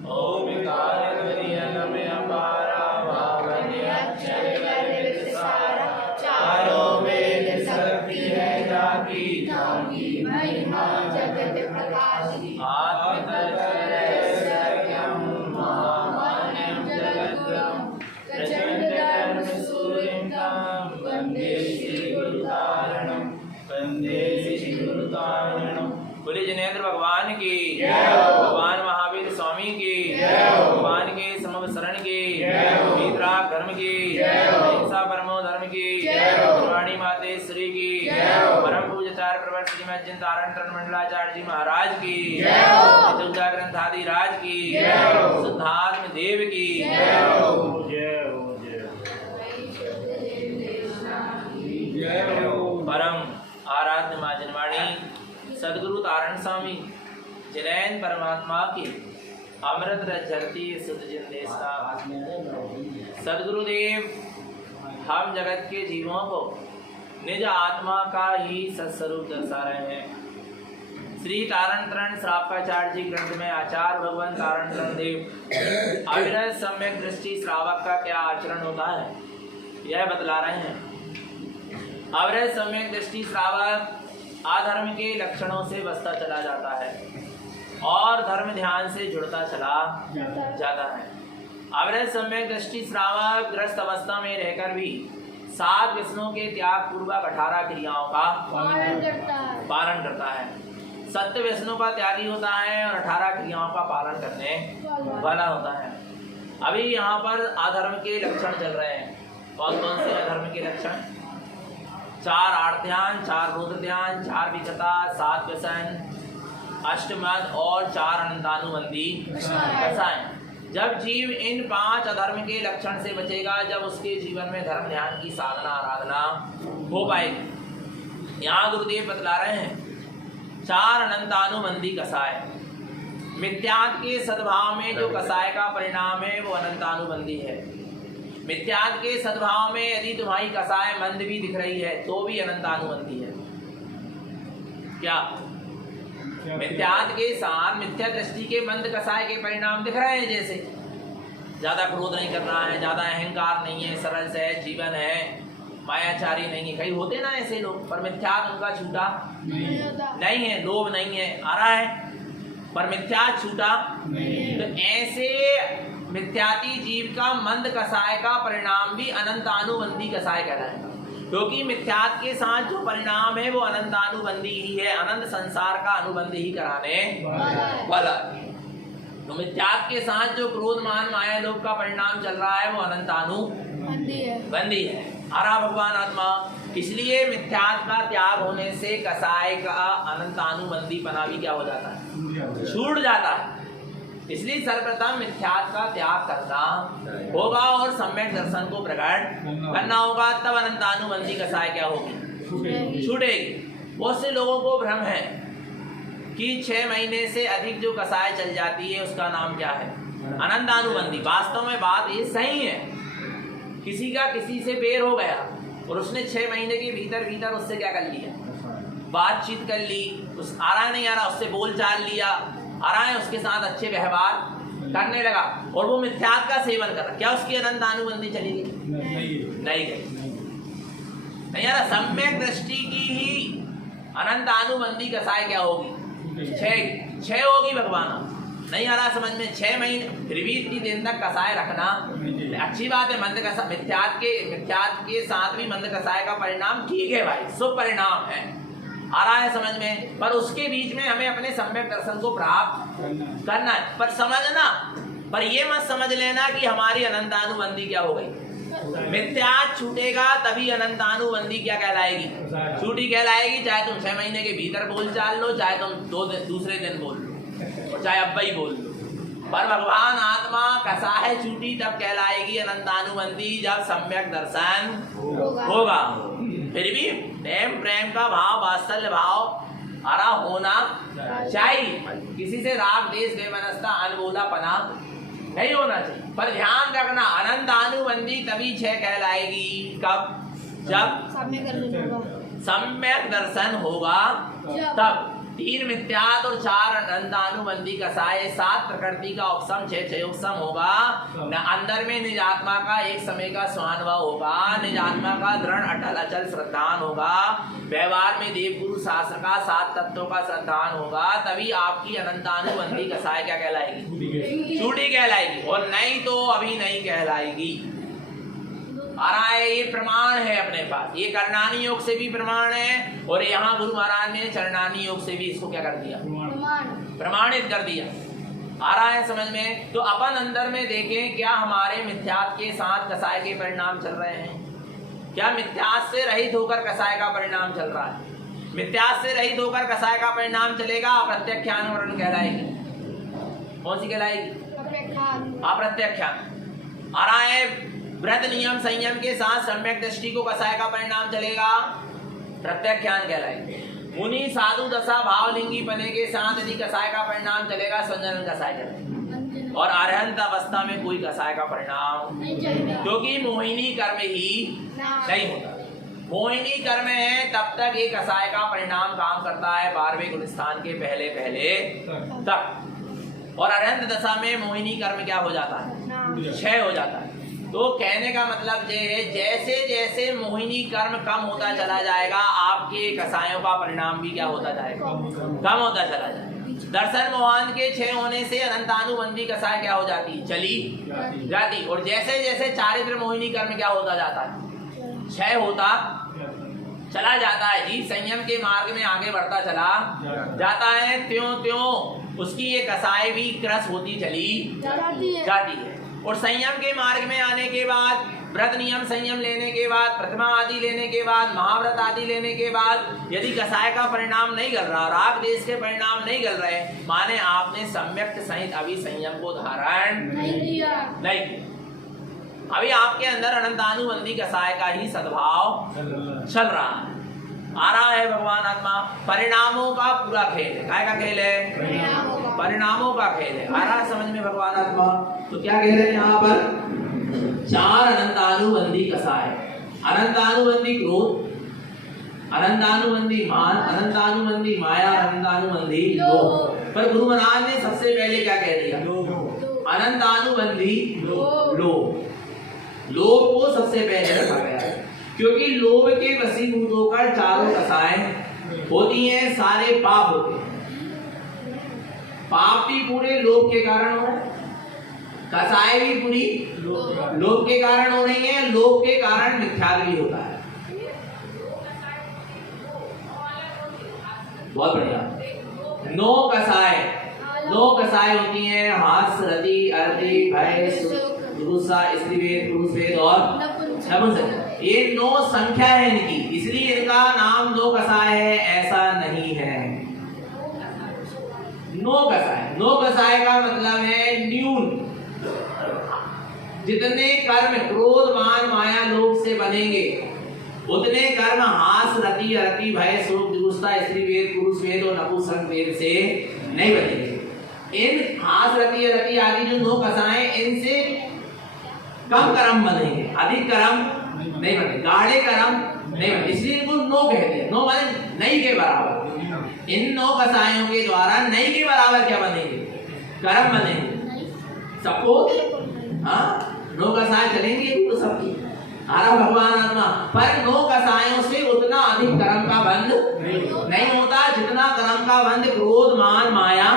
ओम कार्य अपारा चारों वेद शक्ति है जाकी महिमा जगत प्रकाशी आत्मतत्त्वम् महामान्यं जगद्गुरुं प्रचंड धर्म सूर्यं वंदे श्री गुरुतारणं वंदे श्री गुरुतारणं। बोले जिनेंद्र भगवान की, भगवान महावीर स्वामी की, भगवान के समव शरण की, वीतराग धर्म की, अहिंसा परमो धर्म की, गुरुवाणी मातेश्वरी की, परम पूज्याचार्य प्रवर श्रीमद जिन तारण तरण मंडलाचार्य जी महाराज की, तुलजा ग्रंथादि राज की, सिद्धार्थ देव की। परम आराध्य मां जनवाणी सदगुरु तारण स्वामी जिनैन परमात्मा की अमृत रजरती सुध जिंदेशा। सदगुरुदेव हम जगत के जीवों को निज आत्मा का ही सत्स्वरूप दर्शा रहे हैं। श्री तारण तरण श्रावकाचार्य जी ग्रंथ में आचार्य भगवान तारण तरण देव अविरत सम्यक दृष्टि श्रावक का क्या आचरण होता है यह बतला रहे हैं। अविरत सम्यक दृष्टि श्रावक अधर्म के लक्षणों से बचता चला जाता है और धर्म ध्यान से जुड़ता चला जाता है। अविरत सम्यक दृष्टि श्रावक ग्रस्त अवस्था में रहकर भी 7 व्यसनों के त्याग पूर्वक 18 क्रियाओं का पालन करता है। 7 व्यसनों का त्यागी होता है और 18 क्रियाओं का पालन करने वाला होता है। अभी यहाँ पर अधर्म के लक्षण चल रहे हैं। कौन कौन से अधर्म के लक्षण? 4 आर्त ध्यान, 4 रुद्र ध्यान, 4 विचता, 7 व्यसन, अष्टमद और 4 अनंतानुबंधी दशाएं। जब जीव इन 5 अधर्म के लक्षण से बचेगा, जब उसके जीवन में धर्म ध्यान की साधना आराधना हो पाएगी। यहाँ गुरुदेव बतला रहे हैं 4 अनंतानुबंधी कसाय। मिथ्यात्व के सद्भाव में जो कसाय का परिणाम है वो अनंतानुबंधी है। मिथ्यात्व के सद्भाव में यदि तुम्हारी कसाय मंद भी दिख रही है तो भी अनंतानुबंधी है। क्या मिथ्यात्व के साथ मिथ्या दृष्टि के मंद कसाय के परिणाम दिख रहे हैं? जैसे ज्यादा क्रोध नहीं करना है, ज्यादा अहंकार नहीं है, सरल सहज जीवन है, मायाचारी नहीं है। कई होते ना ऐसे लोग, पर मिथ्यात्व उनका छूटा नहीं है, लोभ नहीं है, आ रहा है पर मिथ्या छूटा। तो ऐसे मिथ्याती जीव का मंद कसाय का परिणाम भी अनंतानुबंधी कसाय कहलाएगा, क्योंकि मिथ्यात्व के साथ जो परिणाम है वो अनंतानुबंधी ही है, अनंत संसार का अनुबंध ही कराने वाला। तो मिथ्यात्व के साथ जो क्रोध मान माया लोभ का परिणाम चल रहा है वो अनंतानुबंधी है। हरा भगवान आत्मा, इसलिए मिथ्यात्व का त्याग होने से कसाय का अनंतानुबंधी पना भी क्या हो जाता है? छूट जाता है। इसलिए सर्वप्रथम मिथ्यात्व का त्याग करना होगा और सम्यक दर्शन को प्रकट करना होगा, तब अनंतानुबंधी कसाय क्या होगी? छूटेगी। बहुत से लोगों को भ्रम है कि 6 महीने से अधिक जो कसाय चल जाती है उसका नाम क्या है? अनंतानुबंधी। वास्तव में बात ये सही है। किसी का किसी से बेर हो गया और उसने 6 महीने के भीतर उससे क्या कर लिया? बातचीत कर ली, उस आ रहा नहीं आ रहा उससे बोल चाल लिया, आ रहा है उसके साथ अच्छे व्यवहार करने लगा और वो मिथ्यात्व का सेवन कर रहा, क्या उसकी अनंतानुबंधी चली गई? नहीं गई। नहीं आ रहा। सम्यक दृष्टि की ही अनंतानुबंधी कसाय क्या होगी? 6 होगी भगवान। नहीं आ रहा समझ में? 6 महीने फिर भी इतनी दिन तक कसाय रखना अच्छी बात है। मंद कसाय मिथ्यात्व के साथ भी मंद कसाय का परिणाम ठीक है भाई, शुभ परिणाम है, आ रहा है समझ में। पर उसके बीच में हमें अपने सम्यक दर्शन को प्राप्त करना है। पर समझना, पर ये मत समझ लेना कि हमारी अनंतानुबंधी क्या हो गई। मिथ्या छूटेगा तभी अनंतानुबंधी क्या कहलाएगी? छूटी कहलाएगी। चाहे तुम 6 महीने के भीतर बोल चाल लो, चाहे तुम दूसरे दिन बोल लो, और चाहे अब्बा ही बोल लो, पर भगवान आत्मा कसा है छूटी तब कहलाएगी अनंतानुबंधी, जब सम्यक दर्शन होगा। फिर भी प्रेम का भाव, वात्सल्य भाव हरा होना चाहिए। किसी से राग देश बेमनस्ता अनबोलापना नहीं होना चाहिए। पर ध्यान रखना अनंतानुबंधी तभी 6 कहलाएगी। कब? जब सम्यक दर्शन होगा तब। 3 मिथ्यात और 4 अनंतानुबंधी कसाय, 7 प्रकृति का उपसम, 6 उपसम होगा न। अंदर में निज आत्मा का एक समय का स्वानुभव होगा, निज आत्मा का दृढ़ अटल अचल श्रद्धान होगा, व्यवहार में देव गुरु शास्त्र का 7 तत्वों का श्रद्धान होगा, तभी आपकी अनंतानुबंधी कसाय क्या कहलाएगी? छूटी कहलाएगी। और नहीं तो अभी नहीं कहलाएगी। आ रहा है, ये प्रमाण है अपने पास। ये करणानी योग से भी प्रमाण है और यहाँ गुरु महाराज ने चरणानी योग से भी इसको क्या कर दिया? प्रमाणित कर दिया। आ रहा है समझ में? तो अपन अंदर में देखें, क्या हमारे मिथ्यात के साथ कसाय के परिणाम चल रहे हैं? क्या मिथ्यात से रहित होकर कसाय का परिणाम चल रहा है? मिथ्यात से रहित होकर कसाय का परिणाम चलेगा, अप्रत्यख्यान वर्ण कहलाएगी। कौन सी कहलाएगी? अप्रत्यख्यान। आ रहा है, व्रत नियम संयम के साथ सम्यक दृष्टि को कसाय का परिणाम चलेगा, प्रत्यख्यान कहलाएगा। मुनि साधु दशा भावलिंगी पने के साथ यदि कसाय का परिणाम चलेगा, संजनन कसाय चलेगा। और अरहंत अवस्था में कोई कसाय का परिणाम, क्योंकि मोहिनी कर्म ही नहीं होता। मोहिनी कर्म है तब तक एक कसाय का परिणाम काम करता है 12वें गुणस्थान के पहले पहले तक। और अरहंत दशा में मोहिनी कर्म क्या हो जाता है? क्षय हो जाता है। तो कहने का मतलब ये है, जैसे जैसे मोहिनी कर्म कम होता चला जाएगा, आपके कसायों का परिणाम भी क्या होता जाएगा? कम होता चला जाएगा। दर्शन मोहन के 6 होने से अनंतानुबंधी कसाय क्या हो जाती? चली जाती। और जैसे जैसे चारित्र मोहिनी कर्म क्या होता जाता है? क्षय होता चला जाता है जी। संयम के मार्ग में आगे बढ़ता चला जाता है, त्यों त्यों उसकी ये कसाय भी क्रस होती चली जाती है। और संयम के मार्ग में आने के बाद, व्रत नियम संयम लेने के बाद, प्रतिमा आदि लेने के बाद, महाव्रत आदि लेने के बाद यदि कसाय का परिणाम नहीं कर रहा, राग देश के परिणाम नहीं कर रहे, माने आपने सम्यक सहित अभी संयम को धारण नहीं किया। अभी आपके अंदर अनंतानुबंधी कसाय का ही सद्भाव चल रहा है। आ रहा है भगवान आत्मा। परिणामों का पूरा खेल है। काय का खेल है? परिणामों का खेल है। आ रहा समझ में भगवान आत्मा? तो क्या कह रहे हैं यहाँ पर? 4 अनंतानुबंधी कसाय। अनंतानुबंधी क्रोध, अनंतानुबंधी मान, अनंतानुबंधी माया, अनंतानुबंधी लोभ। पर गुरु महाराज ने सबसे पहले क्या कह दिया? अनंतानुबंधी लोभ। लोभ को सबसे पहले रखा गया है, क्योंकि लोभ के वशीभूत होकर चारों कसाय होती हैं, सारे पाप होते हैं। पाप भी पूरे लोभ के कारण हो रहे हैं, कसाय भी पूरी लोभ के कारण हो रही है। लोभ के कारण मिथ्यात्व भी होता है। बहुत बढ़िया। 9 कसाय होती हैं, हास, रति, अर्ति, भय, गुस्सा, स्त्रीभेद, पुरुषभेद और नपुंसक। ये 9 संख्या है इनकी, इसलिए इनका नाम 9 कसाय है, ऐसा नहीं है। 9 कसाय का मतलब है न्यून। जितने कर्म क्रोध मान माया लोभ से बनेंगे, उतने कर्म हास, रति, अरति, भय, शोक, गुस्सा, स्त्रीभेद, पुरुषभेद और नपुंसक भेद से नहीं बनेंगे। इन हास, रति, अरति आदि जो 9 कसाय, इनसे कम कर्म बनेंगे, अधिक कर्म नहीं बनेंगे, गाढ़े कर्म नहीं बनेंगे, इसलिए इनको 9 कह दिया। 9 माने नहीं के बराबर। इन 9 कसायों के द्वारा नहीं के बराबर क्या बनेंगे? कर्म बनेंगे। सबको 9 कसाय चलेंगे तो सबकी। आरा भगवान आत्मा। पर 9 कसायों से उतना अधिक कर्म का बंध नहीं होता, जितना कर्म का बंध क्रोध मान माया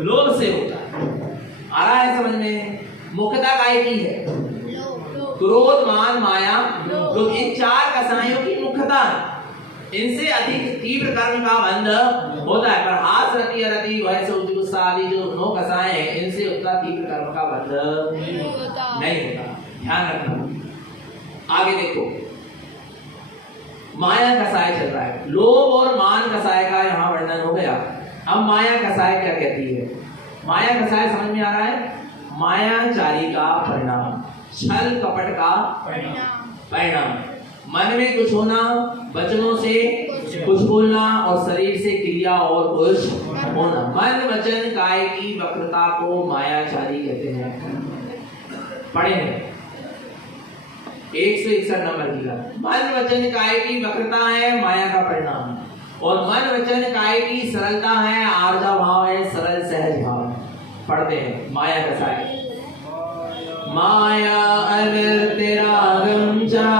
लोभ से होता है। आ रहा है समझ में? मुख्यता काय की है? क्रोध मान माया लोभ। इन 4 कसायों की मुख्यता है। इनसे अधिक तीव्र कर्म का बंध होता है। पर हास, रति, अरति, भय, शोक, गुस्सा आदि जो 9 कसाय हैं, इनसे उतना तीव्र कर्म का बंध नहीं होता। ध्यान रखना। आगे देखो, माया कसाय चल रहा है। लोभ और मान कसाय का यहाँ वर्णन हो गया। अब माया कसाय क्या कहती है? माया कसाय समझ में आ रहा है? मायाचारी का परिणाम, छल कपट का परिणाम, मन में कुछ होना, वचनों से कुछ बोलना और शरीर से क्रिया और कुछ होना। मन वचन काय की वक्रता को मायाचारी कहते हैं। पढ़े 161 नंबर की। मन वचन काय की वक्रता है माया का परिणाम। और मन वचन काय की सरलता है, आर्जा भाव है, सरल सहज भाव है। पढ़ते हैं माया कसाय। माया अनर्तिरागम चा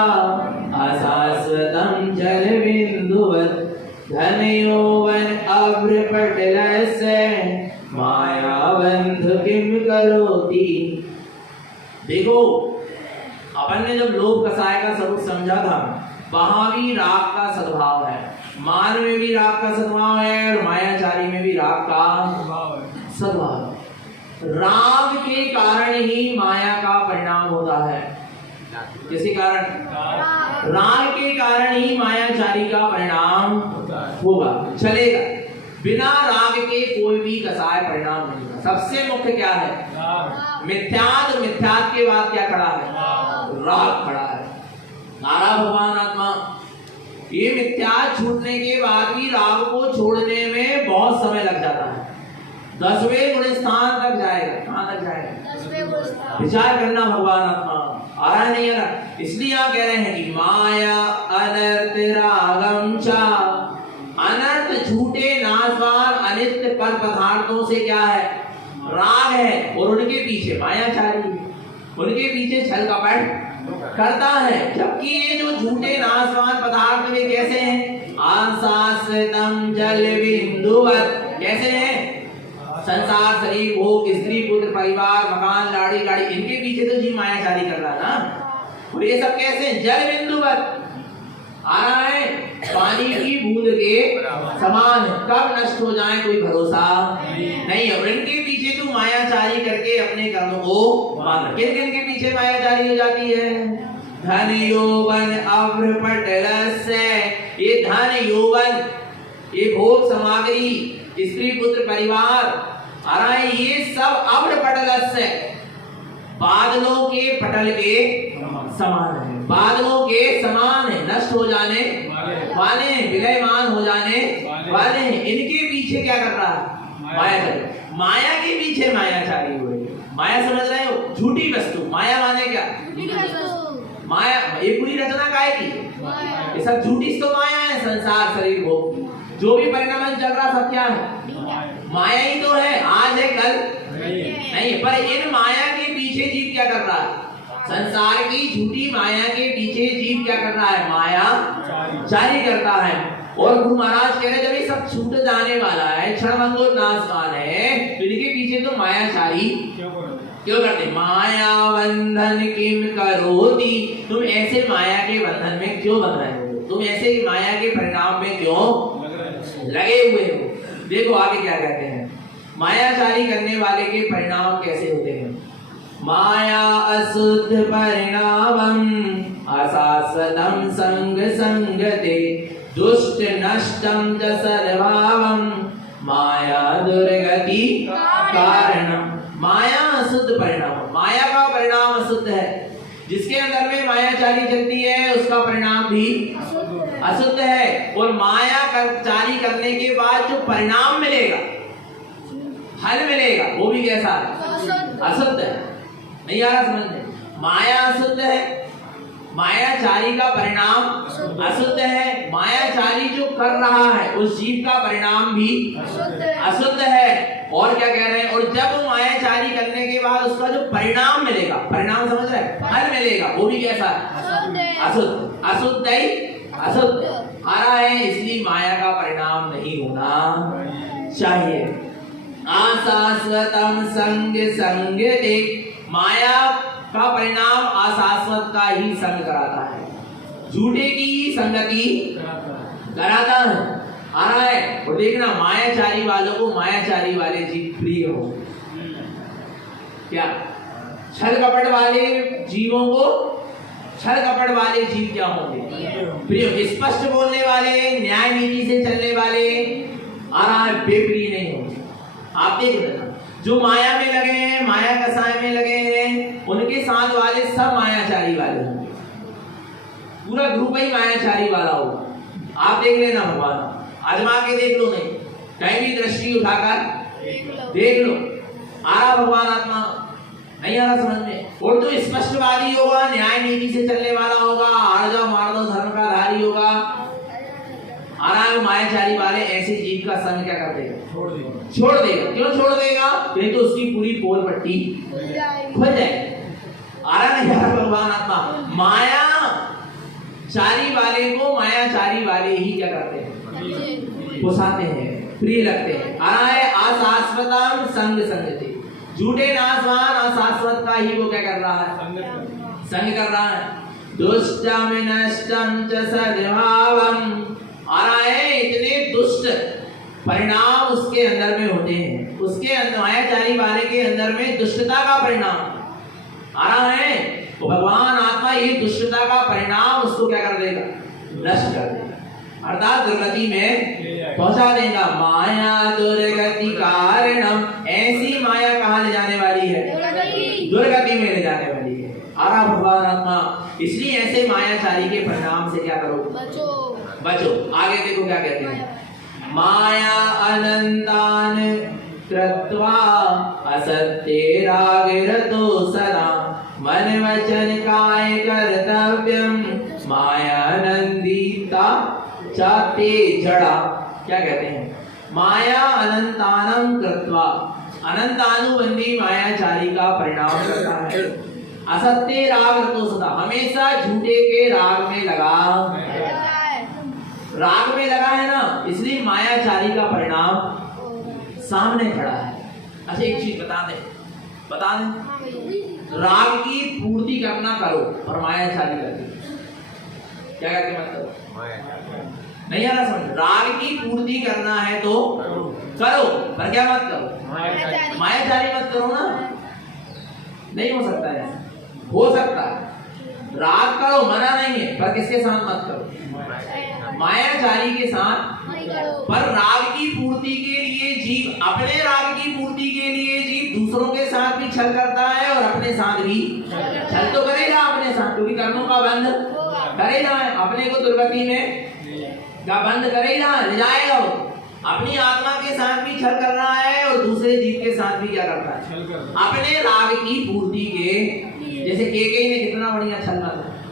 अशाश्वतम जल बिंदुवत धन यौवन अभ्रपटलस्य माया बंध किम करोति। देखो अपन ने जब लोभ कसाय का स्वरूप समझा था, वहां भी राग का सद्भाव है, मान में भी राग का सद्भाव है और मायाचारी में भी राग का सद्भाव है। राग के कारण ही माया का परिणाम होता है। किसी कारण? राग के कारण ही मायाचारी का परिणाम होगा, चलेगा। बिना राग के कोई भी कसाय परिणाम नहीं होगा। सबसे मुख्य क्या है? मिथ्यात, मिथ्यात के बाद क्या खड़ा है? राग खड़ा है। नारा भगवान आत्मा, ये मिथ्यात छूटने के बाद भी राग को छोड़ने में बहुत समय लग जाता है। 10वें गुण स्थान तक जाएगा। कहां तक जाएगा? 10वें गुण स्थान। विचार करना भगवान आत्मा, आ रहा नहीं आ रहा? इसलिए आप कह रहे हैं कि माया अनर्थ रागम चा, अनर्थ झूठे नाशवान अनित्य पर पदार्थों से क्या है? राग है। और उनके पीछे मायाचारी, उनके पीछे छल कपट करता है। जबकि ये जो झूठे नाशवान पदार्थ वे कैसे हैं? आशाश्वतम जल बिंदुवत, कैसे हैं? संसार, शरीर, भोग, स्त्री, पुत्र, परिवार, मकान, लाड़ी गाड़ी, इनके पीछे तो जीव मायाचारी कर रहा है ना। और ये सब कैसे हैं? जल बिंदुवत आ रहा है, पानी की बूंद के समान। कब नष्ट हो जाए कोई भरोसा नहीं है। और इनके पीछे तो मायाचारी करके अपने कर्म को मान। किन किन के पीछे मायाचारी हो जाती है? धन यौवन अभ्रपटलस्य, ये धन यौवन, ये भोग सामग्री, स्त्री पुत्र परिवार आ रहा है, ये सब अभ्रपटलस्य, बादलों के पटल के समान है। बादलों के समान है, नष्ट हो जाने वाले हैं, विलयमान हो जाने वाले हैं। इनके पीछे क्या कर रहा है? मायाचारी। माया के पीछे मायाचारी हुए। माया समझ रहे हो? झूठी वस्तु। माया माने क्या? माया, ये पूरी रचना काय की? ये सब झूठी तो माया है। संसार, शरीर, भोग, जो भी परिणाम चल रहा सब क्या है? माया ही तो है। आज है, कल नहीं। पर इन माया के पीछे जीव क्या कर रहा है? संसार की झूठी माया के पीछे जीव क्या कर रहा है? माया जारी करता है। और गुरु महाराज कह रहे जब ये सब छूट जाने वाला है, क्षणभंगुर नाशवान है, तो इनके पीछे तो मायाचारी क्यों करते? माया बंधन किम करोति, तुम ऐसे माया के बंधन में क्यों बंध रहे हो? तुम ऐसे माया के परिणाम में क्यों लगे हुए हो? देखो आगे क्या कहते हैं, मायाचारी करने वाले के परिणाम कैसे होते हैं। माया अशुद्ध परिणामम अशाश्वतम संग संगते दुष्ट नष्टम च सर्वभावम माया दुर्गति कारणम। माया अशुद्ध परिणाम, माया का परिणाम अशुद्ध है। जिसके अंदर में मायाचारी चलती है उसका परिणाम भी अशुद्ध है। और माया चारी करने के बाद जो परिणाम मिलेगा, फल मिलेगा, वो भी कैसा है? अशुद्ध है। नहीं आ रहा समझ में? माया अशुद्ध है, मायाचारी का परिणाम अशुद्ध है। मायाचारी जो कर रहा है उस जीव का परिणाम भी अशुद्ध है। और क्या कह रहे हैं? और जब मायाचारी करने के बाद उसका जो परिणाम मिलेगा, परिणाम समझ रहे हैं? फल मिलेगा, वो भी कैसा है? अशुद्ध। अशुद्ध ही अशुद्ध आ रहा है, इसलिए माया का परिणाम नहीं होना चाहिए। अशाश्वतम संग संगते, माया का परिणाम अशाश्वत का ही संग कराता है, झूठे की ही संगति कराता है। आ रहा है। और देखना मायाचारी वालों को मायाचारी वाले जीव प्रिय हो। क्या? छल कपट वाले जीवों को छल कपट वाले जीव क्या होंगे? प्रिय। स्पष्ट बोलने वाले, न्याय नीति से चलने वाले आ रहा है, बेप्रिय नहीं होंगे। आप देख लेना, जो माया में लगे हैं, माया कसाय में लगे हैं, उनके साथ वाले सब मायाचारी वाले होंगे। पूरा ग्रुप ही मायाचारी वाला होगा। आप देख लेना, भगवान आजमा के देख लो, नहीं कहीं भी दृष्टि उठाकर देख लो। आ रहा भगवान आत्मा? नहीं आ रहा समझ में? और जो स्पष्टवादी होगा, न्याय नीति से चलने वाला होगा, आर्जा मार्दव धर्म का धारी होगा, आ रहा माया मायाचारी वाले ऐसे जीव का संग क्या कर देगा? छोड़ देगा। क्यों छोड़ देगा? नहीं तो उसकी पूरी पोल पट्टी खुल जाएगी। आ रहा नहीं आ रहा भगवान आत्मा? माया चारी वाले को मायाचारी वाले ही क्या करते हैं? पोसाते हैं, प्रिय लगते हैं। आ रहा है अशाश्वतम संग संगति, झूठे नाशवान अशाश्वत का ही वो क्या कर रहा है? संग कर रहा है। दुष्टम नष्टम च सद्भावम, आ रहा है इतने दुष्ट परिणाम उसके अंदर में होते हैं। उसके मायाचारी वाले के अंदर में दुष्टता का परिणाम आ रहा है। तो भगवान आत्मा ये दुष्टता का परिणाम उसको क्या कर देगा? नष्ट कर देगा, अर्थात दुर्गति में पहुंचा देगा। माया दुर्गति कारणम, ऐसी माया कहाँ ले जाने वाली है? दुर्गति में ले जाने वाली है। आ रहा भगवान आत्मा। इसलिए ऐसे मायाचारी के परिणाम से क्या करो? बचो। आगे देखो क्या कहते हैं। माया अनंतान कृत्वा असत्ये रागिरतो सदा, मन वचन काय कर्तव्यम मायानंदिता चाते जड़ा। क्या कहते हैं? माया अनंतानम कृत्वा, अनंतानुबंधी मायाचारी का परिणाम करता है। असत्य राग रतो सदा, हमेशा झूठे के राग में लगा है ना, इसलिए मायाचारी का परिणाम सामने खड़ा है। अच्छा एक चीज बता दें, राग की पूर्ति करना करो और मायाचारी करती क्या करती? मतलब नहीं आ रहा समझ? राग की पूर्ति करना है तो करो, पर क्या मत करो? मायाचारी मत करो ना। नहीं हो सकता है, हो सकता है राग करो, मना नहीं है, पर किसके साथ मत करो? मायाचारी के साथ। पर राग की पूर्ति के लिए जीव, अपने राग की पूर्ति के लिए जीव दूसरों के साथ भी छल करता है और अपने साथ भी छल तो करेगा अपने साथ, क्योंकि कर्मों का बंध करेगा, अपने को दुर्गति में का बंद करेगा, ले जाएगा। वो अपनी आत्मा के साथ भी छल कर रहा है और दूसरे जीव के साथ भी क्या करता है? अपने राग की पूर्ति के। जैसे केकई ने कितना बढ़िया छल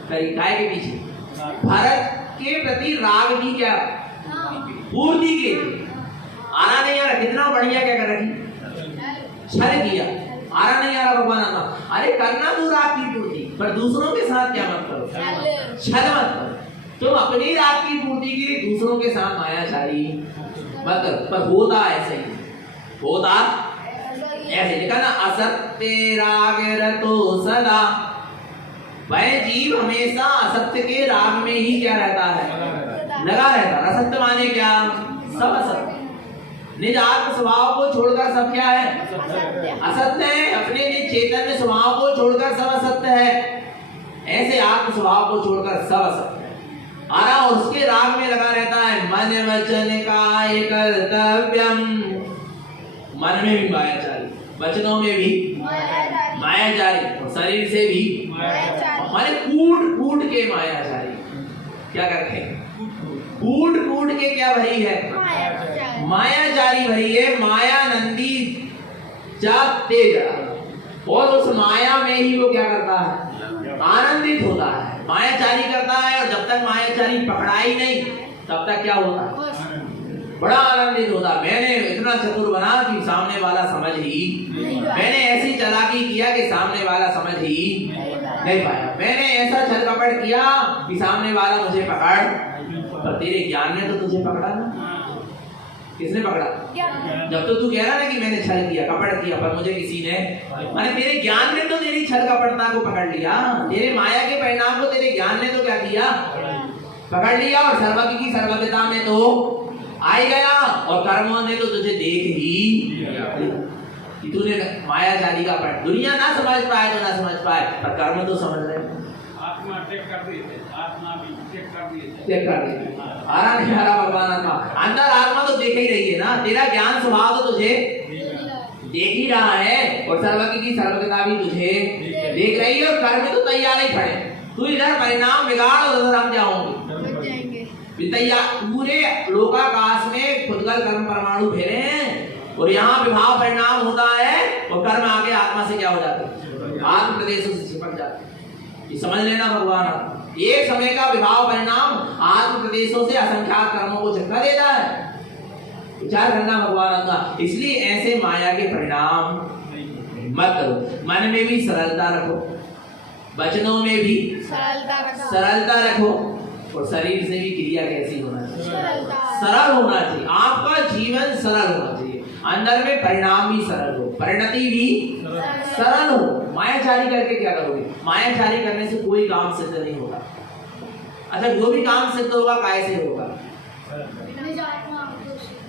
करी गाय के पीछे, भरत के प्रति राग की क्या पूर्ति के। आना नहीं आ रहा? कितना बढ़िया क्या कर रही? छल किया। आना नहीं आ रहा भगवान आत्मा? अरे करना तो राग की पूर्ति, पर दूसरों के साथ क्या मत करो? छल मत करो। तुम अपनी राग की पूर्ति के लिए दूसरों के साथ मायाचारी मत करो। पर होता ऐसे ही, होता ऐसे लिखा ना, असत्य राग रतो सदा। वह जीव हमेशा असत्य के राग में ही क्या रहता है? लगा रहता। असत्य माने क्या? सब असत्य। निज आत्म स्वभाव को छोड़कर सब क्या है? असत्य है। अपने निज चैतन्य स्वभाव को छोड़कर सब असत्य है। ऐसे आत्म स्वभाव को छोड़कर सब असत्य है। आरा और उसके राग में लगा रहता है। मन वचन काय कर्तव्यम, मन में भी मायाचारी, वचनों में भी मायाचारी और शरीर से भी माने कूट के मायाचारी। क्या करते हैं? कूट के क्या भरी है? मायाचारी भरी है। मायानंदी जाते जड़ा, और उस माया में ही वो क्या करता है? आनंदित होता है। मायाचारी करता है, और जब तक मायाचारी पकड़ाई नहीं तब तक क्या होता है? बड़ा आनंदित होता। मैंने इतना चतुर बना कि सामने वाला समझ ही, मैंने ऐसी चालाकी किया कि सामने वाला समझ ही नहीं पाया, मैंने ऐसा छल कपट किया कि सामने वाला मुझे पकड़। पर तेरे ज्ञान ने तो तुझे पकड़ा ना। किसने पकड़ा? जब तो तू कह रहा ना कि मैंने छल किया, कपट किया, पर मुझे किसी ने, माने तेरे ज्ञान ने तो तेरी छल कपटता को पकड़ लिया। तेरे माया के परिणाम को तेरे ज्ञान ने तो क्या किया? पकड़ लिया। और सर्वज्ञ की सर्वज्ञता में तो आई गया, और कर्मों ने तो तुझे देख ही कि तूने मायाचारी का पढ़। दुनिया ना समझ पाए तो ना समझ पाए, पर कर्म तो समझ रहे। आत्मा टेक कर दी थी, आत्मा भी टेक कर दी थी। आरा नहीं आ रहा भगवान आत्मा? अंदर आत्मा तो देख ही रही है ना। तेरा ज्ञान स्वभाव तो तुझे देख ही रहा है, और सर्वज्ञ की सर्वज्ञता भी तुझे देख रही है, और कर्म तो तैयार ही खड़े। तू इधर परिणाम बिगाड़ और उधर हम क्या होंगे? पूरे लोकाकाश में खुदगल कर्म परमाणु फेरे हैं, और यहाँ विभाव परिणाम होता है, और कर्म आके आत्मा से क्या हो जाते हैं? आत्म प्रदेशों से चिपक जाते हैं। ये समझ लेना भगवान, एक समय का विभाव परिणाम आत्म प्रदेशों से असंख्यात कर्मों को चक्का देता है। विचार करना भगवान का। इसलिए ऐसे माया के परिणाम मत करो। मन में भी सरलता रखो, वचनों में भी सरलता रखो, और शरीर से भी क्रिया कैसी होना चाहिए? सरल होना चाहिए। आपका जीवन सरल होना चाहिए, अंदर में परिणाम भी सरल हो, परिणति भी सरल हो। मायाचारी करके क्या करोगे? मायाचारी करने से कोई काम सिद्ध नहीं होगा। अच्छा, जो भी काम सिद्ध होगा काय से होगा?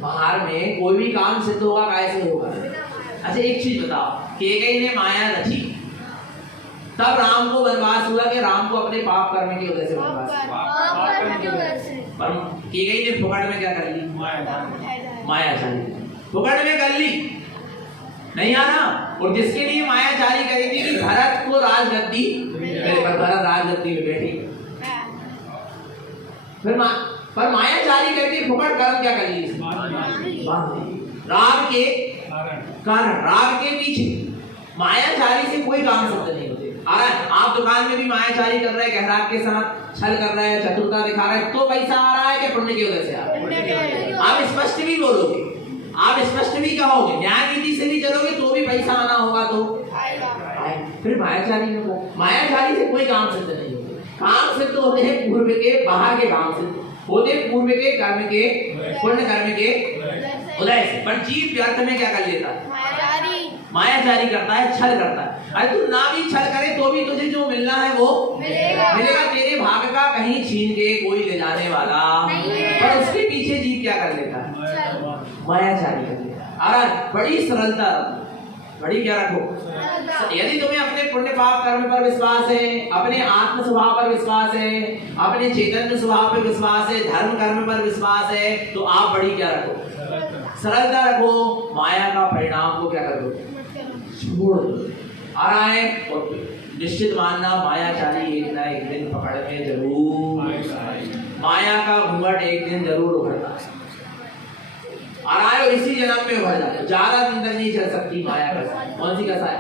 बाहर में कोई भी काम सिद्ध होगा काय से होगा? अच्छा, एक चीज बताओ, कैकेयी ने माया रची, तब राम को वनवास हुआ कि राम को अपने पाप करने की वजह से वनवास हुआ? पर कैकेयी ने फुकड़ में क्या कर ली? मायाचारी फुकड़ में कर ली, नहीं आना। और जिसके लिए मायाचारी करी थी कि भरत को राजगद्दी, भरत राजगद्दी में बैठे, फिर पर मायाचारी करके फुकड़ कर्म क्या कर ली? राग के कारण, राग के पीछे। मायाचारी से कोई काम सिद्ध नहीं होते। आप दुकान में भी मायाचारी कर रहे हैं, ग्राहक के साथ छल कर रहे हैं, चतुरता दिखा रहे हैं, तो पैसा आ रहा है कि पुण्य की वजह से आ रहा है? आप स्पष्ट भी बोलोगे, आप स्पष्ट भी कहोगे, न्याय नीति से भी चलोगे तो भी पैसा आना होगा, तो फिर मायाचारी होगा। मायाचारी से कोई काम सिद्ध नहीं होते। काम सिद्ध होते हैं पूर्व के, बाहर के काम सिद्ध होते पूर्व के कर्म के, पुण्य कर्म के उदय से। पर जीव व्यर्थ में क्या कर लेता है? मायाचारी करता है, छल करता है। अरे तू ना भी छल करे तो भी तुझे जो मिलना है वो मिलेगा। तेरे भाग का कहीं छीन के कोई ले जाने वाला, पर उसके पीछे जीव क्या कर लेता है? मायाचारी कर लेता है। और बड़ी सरलता, बड़ी क्या रखो? यदि तुम्हें अपने पुण्य पाप कर्म पर विश्वास है, अपने आत्म स्वभाव पर विश्वास है, अपने चैतन्य स्वभाव पर विश्वास है, धर्म कर्म पर विश्वास है, तो आप बड़ी क्या रखो? सरलता रखो। माया का परिणाम को क्या करो? छोड़ दो। आ रहा है, और निश्चित मानना मायाचारी एक ना एक दिन पकड़ में जरूर, माया का घूंघट एक दिन जरूर उभरता है। आ रहा है, और इसी जन्म में उभर जाता है। ज्यादा दिन तक नहीं चल सकती माया कसा। कौन सी कसा है?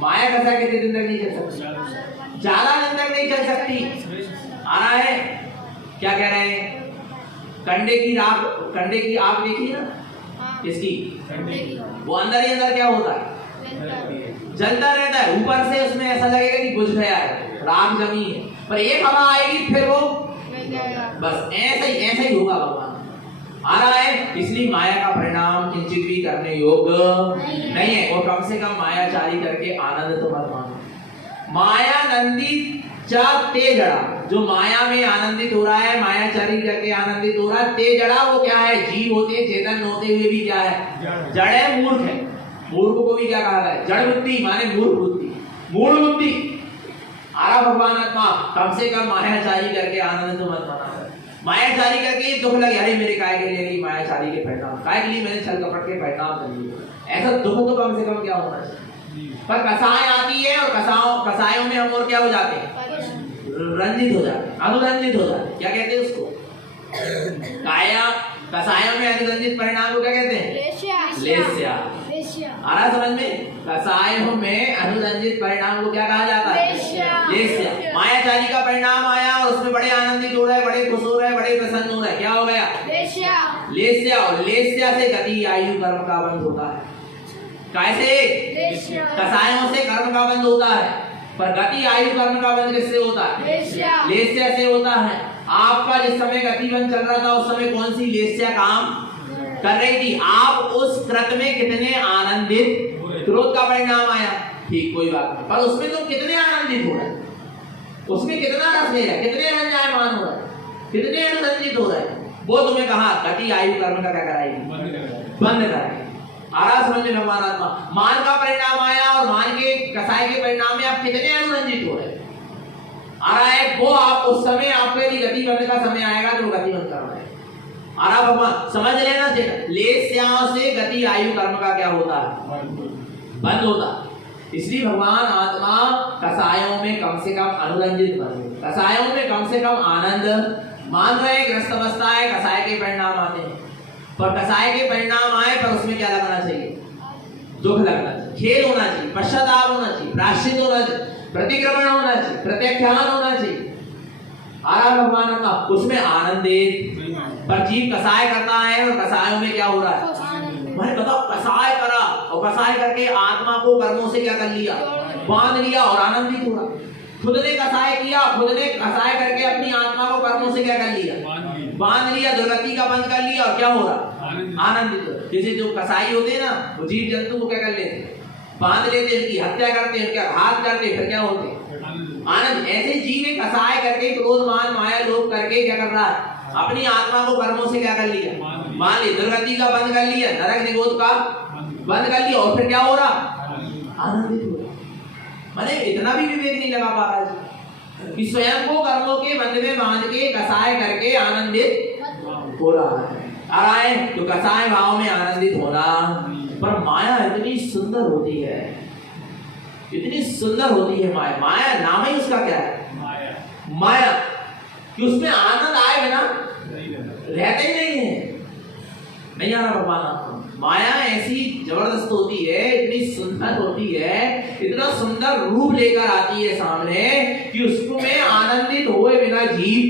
माया कसा कितने दिन तक नहीं चल सकती? ज्यादा दिन तक नहीं चल सकती। आ रहा है, क्या कह रहे हैं? कंडे की आग देखी ना? किसकी? वो अंदर ही अंदर क्या होता है? जलता रहता है। ऊपर से उसमें ऐसा लगेगा कि बुझ गया है, राख जमी है, पर एक हवा आएगी फिर वो बस ऐसा ही होगा भगवान। आ रहा है, इसलिए माया का परिणाम किंचित भी करने योग्य नहीं है। और कम से कम मायाचारी करके आनंद तो मत मानो। मायानंदी ते जड़ा, जो माया में आनंदित हो रहा है, मायाचारी करके आनंदित हो रहा है, ते जड़ा वो क्या है? जीव होते, चेतन होते हुए भी क्या है? जड़ है, मूर्ख है। मूर्ख को भी क्या कहा है? जड़ बुद्धि माने मूर्ख बुद्धि, मूढ़ बुद्धि। आरा भगवान आत्मा, कम से कम मायाचारी करके आनंद तो मत माना। मायाचारी करके दुख लगे, अरे मेरे काय के लिए मायाचारी के परिणाम, काय के लिए मैंने छल कपट के परिणाम कर लिए, ऐसा दुख तो कम से कम क्या होना चाहिए? पर कसाय आती है, और कसायों में हम और क्या हो जाते हैं? रंजित हो जाते हैं, अनुरंजित हो जाते हैं। क्या कहते हैं उसको? कसायों में अनुरंजित परिणाम को क्या कहते हैं? लेस्या। आ रहा समझ में? कसायों में अनुरंजित परिणाम को क्या कहा जाता है? लेस्या। मायाचारी का परिणाम आया और उसमें बड़े आनंदित हो रहे, बड़े खुश हो रहे, बड़े प्रसन्न हो रहे, क्या हो गया? लेस्या। और लेस्या से गति आयु कर्म का बंध होता है। कैसे? कसायों से कर्म का बंध होता है, पर गति आयु कर्म का बंध किससे होता है? लेस्या से होता है। आपका जिस समय गति बंध चल रहा था, उस समय कौन सी लेस्या काम कर रही थी? आप उस कृत में कितने आनंदित, क्रोध का परिणाम आया, ठीक कोई बात नहीं, पर उसमें तुम कितने आनंदित हो रहे, उसमें कितना रस ले रहे, कितने रंजायमान हो रहे, कितने अनुरंजित हो रहे, वो तुम्हें कहा गति आयु कर्म का क्या कराएगी? बंद कराएगी। आरा समझ में भगवान आत्मा, मान का परिणाम आया और मान के कसाई के परिणाम में आप कितने अनुरंजित हो रहे, आ रहा है वो आप उस समय आपके लिए गति बंद का समय आएगा तो गति बंद करना है। आ रहा भगवान समझ लेना चाहिए, लेस्याओं से गति आयु कर्म का क्या होता है? बंद होता। इसलिए भगवान आत्मा कसायों में कम से कम अनुरंजित बने, कसायों में कम से कम आनंद मान रहे। ग्रस्त अवस्था है, कसाय के परिणाम आते हैं, पर कसाय के परिणाम आए पर उसमें क्या लगना चाहिए? दुख लगना चाहिए। खेद होना चाहिए, पश्चाताप होना चाहिए, प्रायश्चित होना चाहिए, प्रतिक्रमण होना चाहिए, प्रत्याख्यान होना चाहिए। आराम भगवान का उसमें आनंदित। पर जीव कसाय करता है और कसायों में क्या हो रहा है? मैंने बताओ कसाय करा और कसाय करके आत्मा को कर्मों से क्या कर लिया? बांध लिया और आनंदित हुआ। खुद ने कसाय किया, खुद ने कसाय करके अपनी आत्मा को कर्मों से क्या कर लिया? बांध लिया, दुर्गति का बंद कर लिया और क्या हो रहा? आनंदित हो। जैसे जो कसाई होते हैं ना, वो जीव जंतु को क्या कर लेते? बांध लेते, उनकी हत्या करते, उनका घात करते, फिर क्या होते? आनंद। ऐसे जीव एक कसाय करके क्रोध मान माया लोभ करके क्या कर रहा है? अपनी आत्मा को कर्मों से क्या कर लिया? मान लिया, दुर्गति का बंद कर लिया, नरक निगोद का बंद कर लिया और फिर क्या हो रहा? आनंदित हो रहा। मैंने इतना भी विवेक नहीं लगा पा रहा है कि स्वयं को कर्मों के बंध में बांध के कसाय करके आनंदित हो रहा है। आ रहा है तो कसाय भाव में आनंदित होना। पर माया इतनी सुंदर होती है, इतनी सुंदर होती है माया। माया नाम ही उसका क्या है? माया। कि उसमें आनंद आए बिना रहते ही नहीं है। नहीं आ रहा भगवान आपको? माया ऐसी जबरदस्त होती है, इतनी सुंदर होती है, इतना सुंदर रूप लेकर आती है सामने कि उसमें आनंदित हुए बिना जीव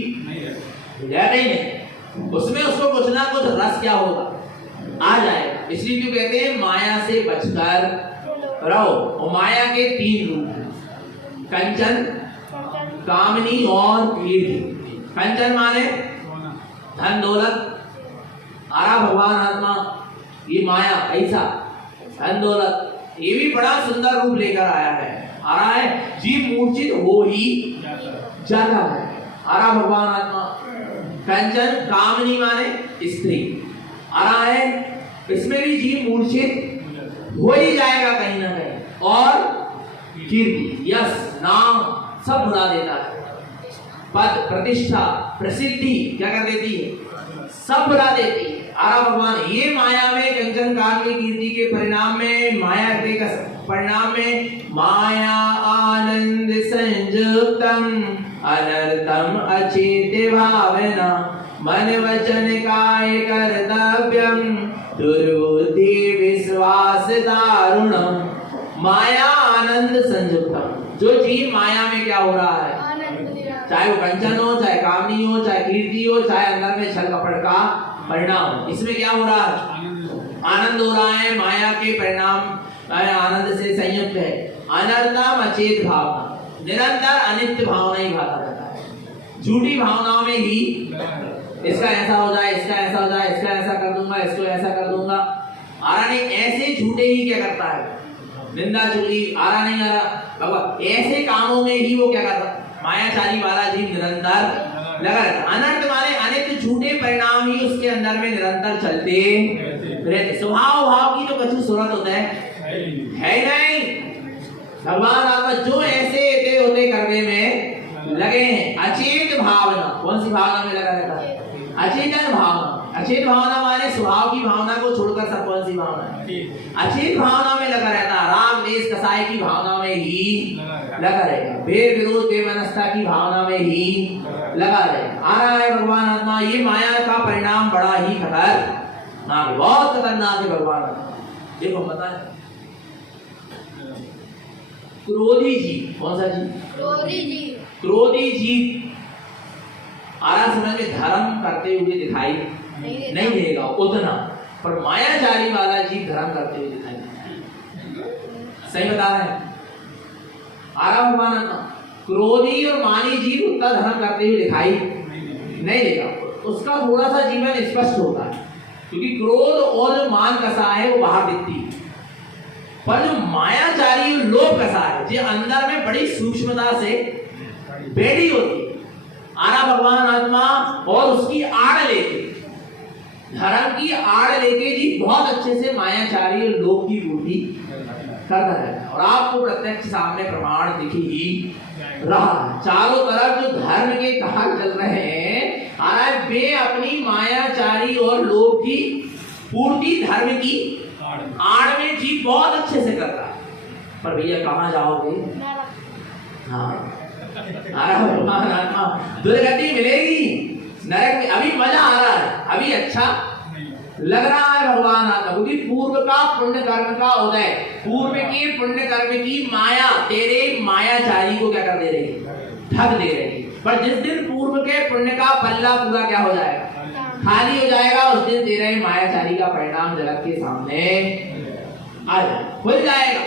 रहते ही नहीं। उसमें उसको कुछ ना कुछ रस क्या होगा? आ जाएगा। इसलिए क्यों कहते हैं माया से बचकर रहो। और माया के 3 रूप हैं, कंचन, कामनी और कीर्ति। कंचन माने धन दौलत। आरा भगवान आत्मा ये माया ऐसा धन दौलत ये भी बड़ा सुंदर रूप लेकर आया है। आ रहा है जीव मूर्छित हो ही जाता है। आरा भगवान आत्मा। कंचन कामनी माने स्त्री। आ रहा है इसमें भी जीव मूर्छित हो ही जाएगा कहीं ना कहीं। और कीर्ति, यश, नाम सब भुला देता है। पद, प्रतिष्ठा, प्रसिद्धि क्या कर देती है? सब भुला देती है। आरा भगवान ये माया में कंचन कामनी कीर्ति के परिणाम में, माया के परिणाम में माया आनंद संयुक्तम अनर्थम अचेत भावना मन वचन काय कर्तव्यम दुर्बुद्धि विश्वास दारुणम। माया आनंद संयुक्तम। जो जीव माया में क्या हो रहा है? चाहे वो कंचन हो, चाहे कामनी हो, चाहे कीर्ति हो, चाहे अंदर में छल कपट का परिणाम, इसमें क्या हो रहा है? आनंद हो रहा है। माया के परिणाम आनंद से संयुक्त है। अनर्थम अचेत भावना, निरंतर अनित्य भावना ही भाता रहता है। झूठी भावनाओं में ही इसका ऐसा हो जाए, इसका ऐसा हो जाए, इसका ऐसा कर दूंगा, इसको ऐसा कर दूंगा। आरा नहीं, ऐसे झूठे ही क्या करता है? निंदा चुगली। आरा नहीं आ रहा भगवान, ऐसे कामों में ही वो क्या कर रहा है? मायाचारी वाला जीव निरंतर लगा रहता। अनर्थ माने अनित्य झूठे परिणाम ही उसके अंदर में निरंतर चलते रहते। स्वभाव भाव की तो कुछ सूरत होता है नहीं। भगवान आत्मा जो ऐसे होते करने में लगे हैं। अचेत भावना, कौन सी भावना में लगा रहता है? अचेतन भावना। अचेत भावना माने स्वभाव की भावना को छोड़कर सब कौन सी भावना है? अचेत भावना में लगा रहता। राग देश कसाय की भावना में ही लगा रहेगा। भेद विरोध बेमनस्ता की भावना में ही लगा रहेगा। आ रहा है भगवान आत्मा। ये माया का परिणाम बड़ा ही खतरनाक है, बहुत खतरनाक है भगवान आत्मा। देखो बताए क्रोधी जीव, कौन सा जीव? क्रोधी जीव। क्रोधी जीव आरा समय में धर्म करते हुए दिखाई नहीं देगा उतना, पर मायाचारी वाला जीव धर्म करते हुए दिखाई देगा। सही बता रहे हैं। आरा भगवान क्रोधी और मानी जीव उतना धर्म करते हुए दिखाई नहीं देगा। उसका थोड़ा सा जीवन स्पष्ट होता है, क्योंकि क्रोध और जो मान कसा है वो बाहर दिखती है, पर जो मायाचारी लोभ कसा है जो अंदर में बड़ी सूक्ष्मता से बैठी होती है। आरा भगवान आत्मा और उसकी आड़ लेके, धर्म की आड़ लेके जी बहुत अच्छे से मायाचारी और लोभ की पूर्ति करता है। और आपको प्रत्यक्ष सामने प्रमाण दिख ही रहा है। चारों तरफ जो धर्म के कहार चल रहे हैं, आ रहा है वे अपनी मायाचारी और लोभ की पूर्ति धर्म की आड़ में जी बहुत अच्छे से करता है। पर भैया कहाँ जाओगे? हाँ, दुर्गति मिलेगी नरक में। अभी मजा आ रहा है, अभी अच्छा लग रहा है भगवान आत्मा, क्योंकि पूर्व का पुण्य कर्म का उदय, पूर्व के पुण्य कर्म की माया तेरे मायाचारी को क्या कर दे रही है, ठग दे रही है। पर जिस दिन पूर्व के पुण्य का पल्ला पूरा क्या हो जाएगा, खाली हो जाएगा, उस दिन तेरे मायाचारी का परिणाम जगत के सामने आ जाएगा, खुल जाएगा।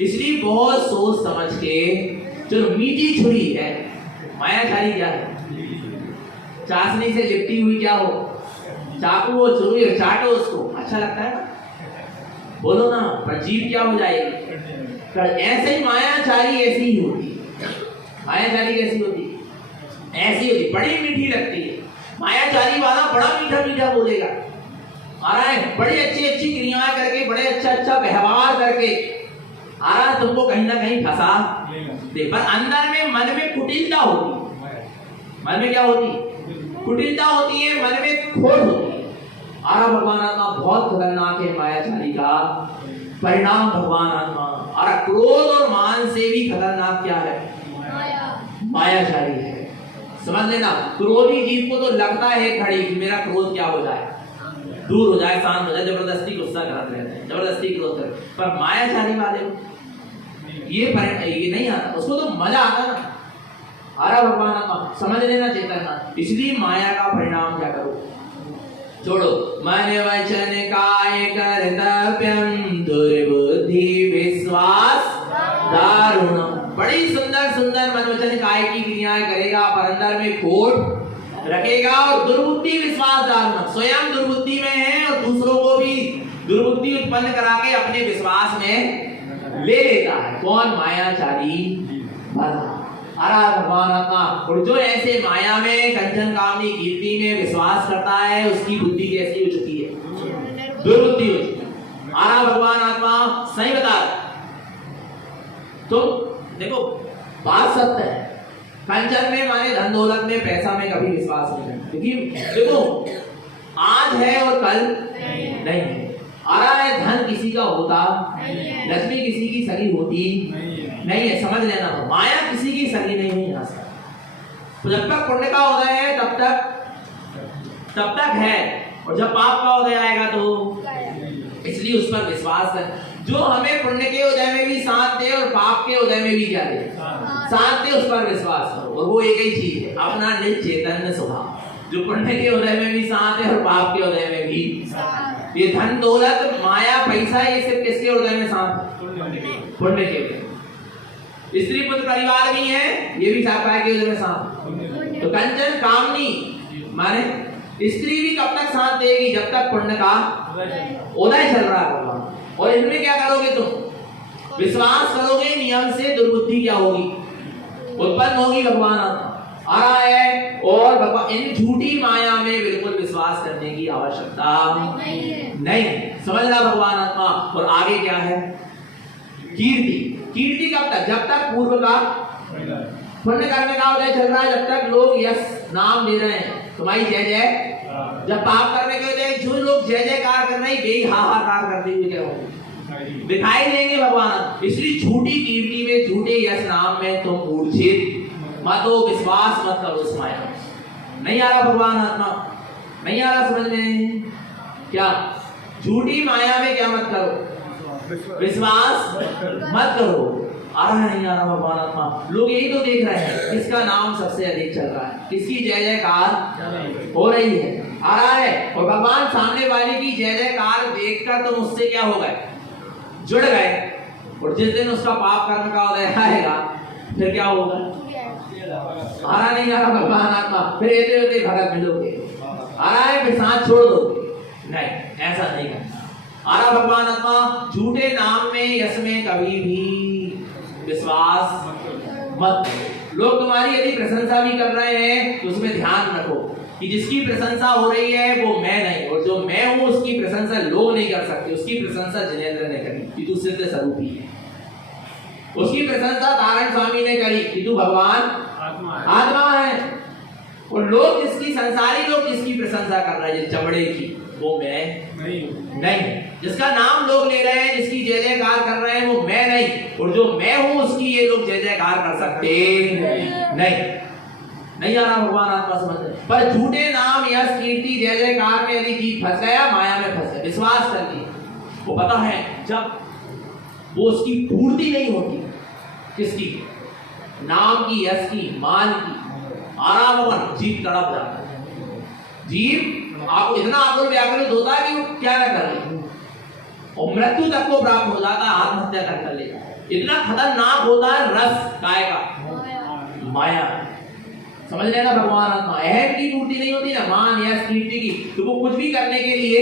इसलिए बहुत सोच समझ के, चलो मीठी छुरी है, मायाचारी क्या है, चाशनी से लिपटी हुई क्या हो, चाकू हो, छुरी हो, चाटो उसको, अच्छा लगता है ना, बोलो ना, पर जीभ क्या हो जाएगी। ऐसे ही मायाचारी ऐसी ही होती है। मायाचारी कैसी होती है, ऐसी होती, बड़ी मीठी लगती है। मायाचारी वाला बड़ा मीठा मीठा बोलेगा, आ रहा है, बड़ी अच्छी अच्छी क्रियाएं करके, बड़े अच्छा अच्छा व्यवहार करके आ रहा है, तुमको कहीं ना कहीं फंसा दे, पर अंदर में मन में कुटिलता होती है। मन में क्या होती है, कुटिलता होती है, मन में खोट होती है। आ रहा भगवान आत्मा बहुत खतरनाक है, मायाचारी का परिणाम भगवान आत्मा। आ रहा क्रोध और मान से भी खतरनाक क्या है, मायाचारी है। समझ लेना, क्रोधी जीव को तो लगता है घड़ी कि मेरा क्रोध क्या हो जाए, दूर हो जाए, शांत हो जाए, जबरदस्ती गुस्सा करते रहते हैं, जबरदस्ती क्रोध करते, पर मायाचारी वाले ये नहीं आता, उसको तो मजा आता ना। आ रहा भगवान आत्मा, समझ लेना चेतना। इसलिए माया का परिणाम क्या करो, छोड़ो। मन वचन काय कर्तव्यम दुर्बुद्धि विश्वास दारुण। बड़ी सुंदर सुंदर मन वचन काय की क्रियाएं करेगा, पर अंदर में खोट रखेगा, और दुर्बुद्धि विश्वास दारुण, स्वयं दुर्बुद्धि में है और दूसरों को भी दुर्बुद्धि उत्पन्न करा के अपने विश्वास में ले लेता है। कौन, मायाचारी वाला। भगवान आत्मा, और जो ऐसे माया में, कंचन कामनी कीर्ति में विश्वास करता है, उसकी बुद्धि कैसी हो चुकी है, दुर्बुद्धि हो चुकी है। भगवान आत्मा सही बता। तो देखो बात सत्य है, कंचन में माने धन दौलत में, पैसा में कभी विश्वास नहीं है, क्योंकि देखो आज है और कल नहीं है। आ रहा है, धन किसी का होता, लक्ष्मी किसी की सगी होती नहीं है, समझ लेना। माया किसी की सगी नहीं है। तो जब तक पुण्य का उदय है तब तक है, और जब पाप का उदय आएगा तो इसलिए उस पर विश्वास है। जो हमें पुण्य के उदय में भी साथ दे और पाप के उदय में भी क्या दे, साथ दे, उस पर विश्वास करो। और वो एक ही चीज है, अपना निज चैतन्य स्वभाव, जो पुण्य के उदय में भी साथ है और पाप के उदय में भी। ये धन दौलत माया पैसा, ये सिर्फ किसके उदय में साथ, पुण्य के उदय। स्त्री पुत्र परिवार भी है, ये भी साकार के उदय में साथ। तो कंचन कामनी माने स्त्री भी कब तक साथ देगी, जब तक पुण्य का उदय चल रहा है। और इनमें क्या करोगे तुम, विश्वास करोगे, नियम से दुर्बुद्धि क्या होगी, उत्पन्न होगी। भगवान आ रहा है, और भगवान इन झूठी माया में बिल्कुल विश्वास करने की आवश्यकता नहीं। समझ रहा भगवान आत्मा। और आगे क्या है, कीर्ति। कीर्ति कब तक, जब तक पूर्व का पुण्य कर्म का उदय चल रहा है, जब तक लोग यश नाम ले रहे हैं, तुम्हारी जय जय। जब पाप करने के लिए जो लोग जय जयकार कर रहे हैं, वे हाहाकार करते हुए क्या होंगे, दिखाई देंगे भगवान। इसलिए झूठी कीर्ति में, झूठे यश नाम में तुम मूर्छित मत हो, विश्वास मत करो उस माया में। नहीं आ रहा भगवान आत्मा, नहीं आ रहा समझ में क्या, झूठी माया में क्या मत करो, विश्वास मत करो। आ रहा है, नहीं आ रहा भगवान आत्मा। लोग यही तो देख रहे हैं, किसका नाम सबसे अधिक चल रहा है, किसकी जय जयकार हो रही है। आ रहा है, और भगवान सामने वाले की जय जयकार देखकर तो मुझसे क्या हो गए, जुड़ गए। और जिस दिन उसका पाप कर्म का उदय आएगा, फिर क्या होगा, आ रहा नहीं आ रहा भगवान आत्मा, फिर ऐसे होते भगत मिलोगे। आ रहा है, फिर साथ छोड़ दोगे, नहीं, ऐसा नहीं करना। आ रहा भगवान आत्मा, झूठे नाम में, यश में कभी भी विश्वास मत। लोग तुम्हारी यदि प्रशंसा भी कर रहे हैं तो उसमें ध्यान रखो कि जिसकी प्रशंसा हो रही है वो मैं नहीं, और जो मैं हूं उसकी प्रशंसा लोग नहीं कर सकते। उसकी प्रशंसा जिनेंद्र ने करी कि तू सिद्ध स्वरूपी है, उसकी प्रशंसा नारायण स्वामी ने करी कि तू भगवान आत्मा है। और लोग जिसकी, संसारी लोग जिसकी प्रशंसा कर रहे हैं, चमड़े की, वो मैं नहीं। जिसका नाम लोग ले रहे हैं, जिसकी जय जयकार कर रहे हैं, वो मैं नहीं, और जो मैं हूं उसकी ये लोग जय जयकार कर सकते नहीं। नहीं आ रहा भगवान आत्मा समझ रहे। पर झूठे नाम यश कीर्ति जय जयकार में यदि जीव फंस गया, माया में फंस गया, विश्वास कर लिया, वो पता है जब वो उसकी पूर्ति नहीं होती, किसकी, नाम की, यश की, मान की, आराम, जीव तड़प जाता है। जीव आपको इतना आकुल व्याकुलित होता है कि वो क्या न कर ले, और मृत्यु तक को प्राप्त हो जाता है, आत्महत्या तक कर लेगा। इतना खतरनाक होता है रस काय का, माया। समझ लेना भगवान आत्मा अहम की पूर्ति नहीं होती ना, मान यश कीर्ति की, तो वो कुछ भी करने के लिए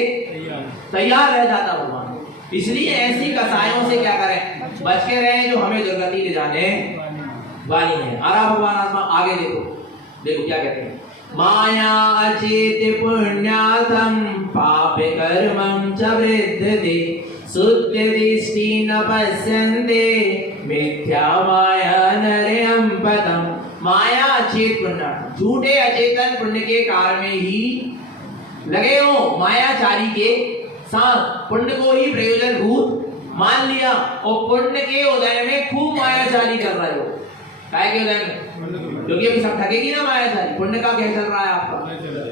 तैयार रह जाता भगवान। इसलिए ऐसी कसायों से क्या करें, बच के रहें जो हमें दुर्गति ले जाने वाली है। आरा भगवान आत्मा आगे देखो, देखो क्या कहते हैं, माया अचेत पुण्यार्थम पाप कर्मं च वृद्धते शुद्ध दृष्टि न पश्यन्ते मिथ्या माया नरयं पदम। माया अचेत पुण्यार्थम, झूठे अचेतन पुण्य के कार्य में ही लगे हो, मायाचारी के साथ पुण्य को ही प्रयोजन भूत मान लिया, और पुण्य के उदय में खूब मायाचारी कर रहे हो। काय के उदय में, क्योंकि अभी सब ठगेगी ना मायाचारी। पुण्य का क्या चल रहा है आपका,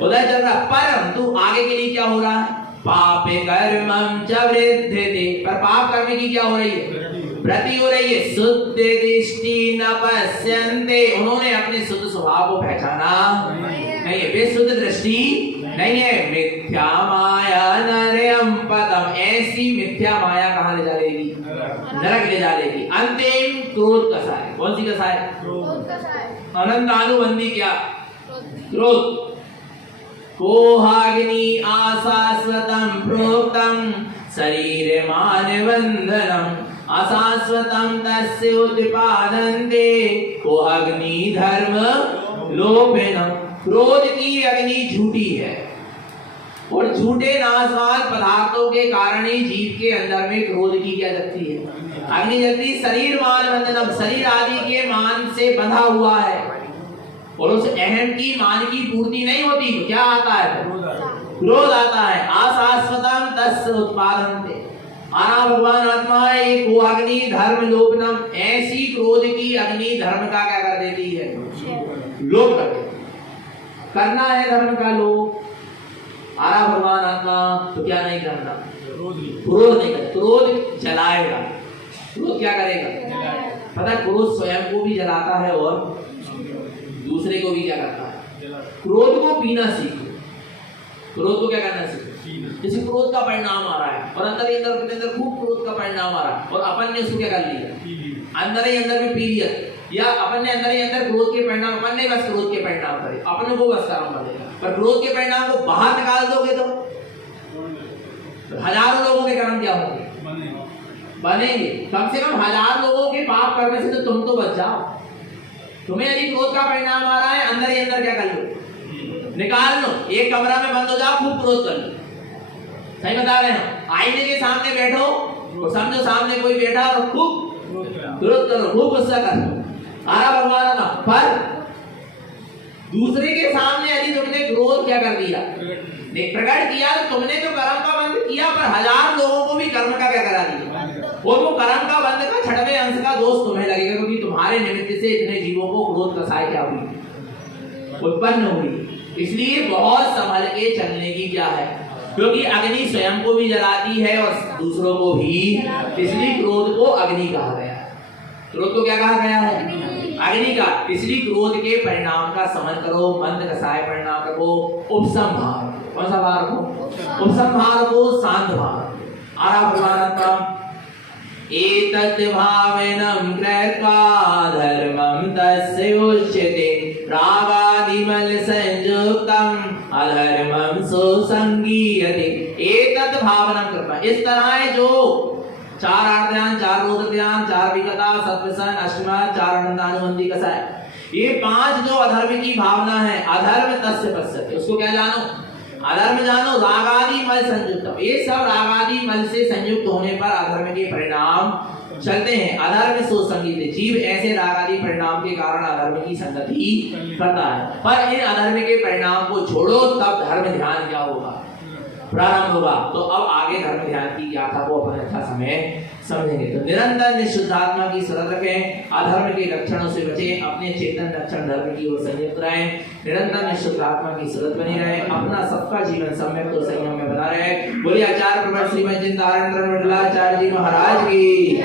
उदय चल रहा है, परंतु आगे के लिए क्या हो रहा है, पाप कर्मं च वृद्धते, पर पाप करने की क्या हो रही है, वृद्धि हो रही है। शुद्ध दृष्टि न पश्यन्ते, उन्होंने अपने शुद्ध स्वभाव को पहचाना नहीं है, बेशुद्ध दृष्टि नहीं है। मिथ्या माया नरयं पदम, ऐसी मिथ्या माया कहाँ ले जाएगी, नरक ले जाएगी। अंतिम क्रोध कसाय, कौन सी कसाय, अनंतानुबंधी क्या, क्रोध। कोहाग्नि आशाश्वतं प्रोक्तं शरीर मान बंधनम अशाश्वतं तस्य उत्पादन्ते कोहाग्नि धर्म लोभेन। क्रोध की अग्नि झूठी है, और झूठे नाशवान पदार्थों के कारण ही जीव के अंदर में क्रोध की क्या जगती है, अग्नि जगती। शरीर मान बंधनम, शरीर आदि के मान से बंधा हुआ है, और उस अहम की मान की पूर्ति नहीं होती, तो क्या आता है, क्रोध आता है। आशाश्वतम तस्य उत्पादन्ते, आना भगवान आत्मा एक कोहाग्नि धर्म लोभनम, ऐसी क्रोध की अग्नि धर्म का क्या कर देती है, लोभ कर देती। करना है धर्म का लोभ, आरा भगवान आत्मा, तो क्या नहीं करना, क्रोध नहीं करना, क्रोध जलाएगा। क्रोध क्या करेगा, पता है, क्रोध स्वयं को भी जलाता है और दूसरे को भी क्या करता है। क्रोध को पीना सीखो, क्रोध को क्या करना सीखो। जैसे क्रोध का परिणाम आ रहा है, और अंदर ही अंदर खूब क्रोध का परिणाम आ रहा है, और अपन ने उसको क्या कर लिया, अंदर ही अंदर में पी लिया, या अपन ने अंदर ही अंदर क्रोध के परिणाम, अपन ने बस क्रोध के परिणाम करे, अपने को बस काम कर देगा। पर क्रोध के परिणाम को बाहर निकाल दोगे तो हजारों लोगों के कर्म क्या होंगे, बनेंगे। कम से कम 1000 लोगों के पाप करने से तो तुम तो बच जाओ। तुम्हें यदि क्रोध का परिणाम आ रहा है, अंदर ही अंदर क्या कर लो, निकाल लो, एक कमरा में बंद हो जाओ, खूब क्रोध कर लो। सही बता रहे हैं, आईने के सामने बैठो, तो समझो सामने कोई बैठा और खूब क्रोध करो, खूब गुस्सा कर लो, आरा भगवान का। पर दूसरे के सामने यदि तुमने क्रोध क्या कर दिया, प्रकट किया, तो तुमने तो कर्म का बंध किया, पर 1000 लोगों को भी कर्म का क्या करा दिया, और वो कर्म का बंध का 6वें अंश का दोष तुम्हें लगेगा, क्योंकि तुम्हारे निमित्त से इतने जीवों को क्रोध कसाय क्या हुई, उत्पन्न हुई। इसलिए बहुत संभल के चलने की क्या है, क्योंकि अग्नि स्वयं को भी जलाती है और दूसरों को भी, इसलिए क्रोध को अग्नि कहा गया है। क्रोध को क्या कहा गया है, अग्नि का। इसलिए क्रोध के परिणाम का समन करो, मंद कसाय परिणाम रखो, उपसंहार, कौन सा भार रखो, उपसंहार को, शांत भार। आरा भगवान एतत् भावनम कृत्वा धर्मं तस्य उच्यते रागादिमल संयुक्तम अधर्मं सुसंगीयते। एतत् भावनम कृत्वा, इस तरह जो 4 आर्त ध्यान, 4 रोध ध्यान, 4 विगता, सत्वसन, अष्टमा, 4 अनंतानुबंधी कसाय, ये 5 जो अधर्म की भावना है, अधर्म तस्य पश्यते, उसको क्या जानो, अधर्म जानो। रागादि मल संयुक्त, ये सब रागादि मल से संयुक्त होने पर अधर्म के परिणाम चलते हैं। अधर्म सुसंगीत, जीव ऐसे रागादि परिणाम के कारण अधर्म की संगति करता है। पर इन अधर्म के परिणाम को छोड़ो, तब धर्म ध्यान क्या होगा, प्रारंभ होगा। तो अब आगे धर्म ध्यान की गाथा को अपन अच्छा समय समझेंगे। तो निरंतर निशुद्ध आत्मा की शरण रखें, अधर्म के लक्षणों से बचें, अपने चेतन लक्षण धर्म की ओर संयुक्त रहें, निरंतर निशुद्ध आत्मा की शरण बनी रहे, अपना सबका जीवन सम्यक और संयम में बना रहे। बोलिए आचार्य प्रभु श्रीमद जिन तारण विठलाचार्य जी महाराज की।